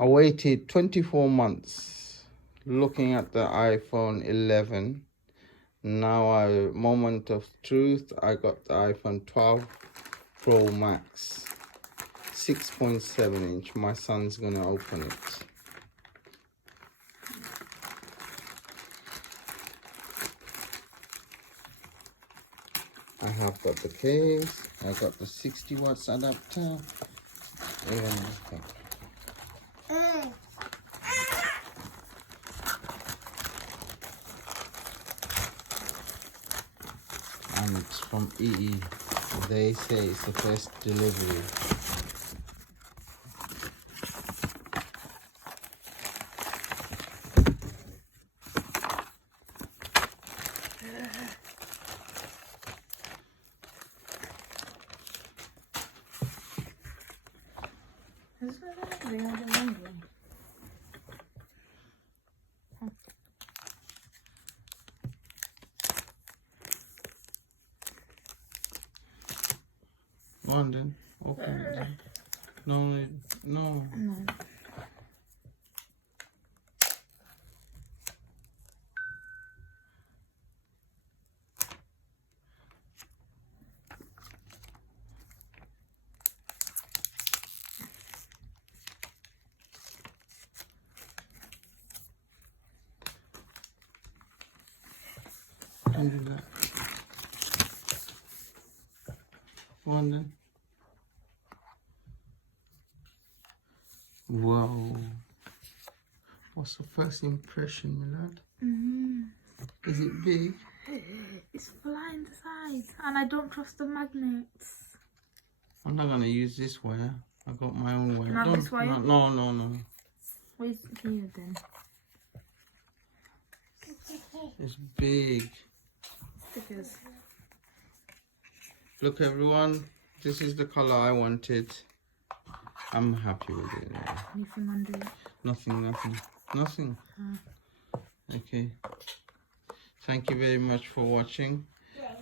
I waited 24 months looking at the iPhone 11. Now, a moment of truth, I got the iPhone 12 Pro Max, 6.7 inch. My son's gonna open it. I have got the case, I got the 60 watts adapter, and it's from EE. They say it's the first delivery. London, open it then. No. No. Don't do that. London. Wow. What's the first impression, my lad? Is it big? It's flying the sides, and I don't trust the magnets. I'm not gonna use this wire. I got my own wire. Can I have this wire? No. Where's here then? It's big. Stickers. Look, everyone. This is the color I wanted. I'm happy with it. Anything under it? Nothing. Okay. Thank you very much for watching.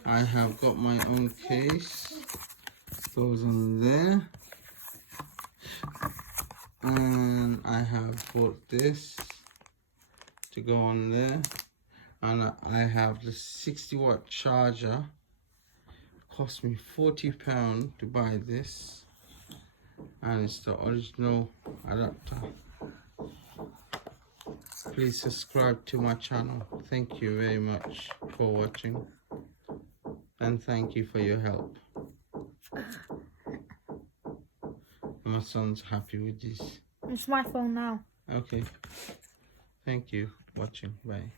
I have got my own case. Goes on there. And I have bought this to go on there. And I have the 60-watt charger. It cost me £40 to buy this. And it's the original adapter. Please subscribe to my channel. Thank you very much for watching, and thank you for your help. My son's happy with this. It's my phone now. Okay, thank you for watching. Bye.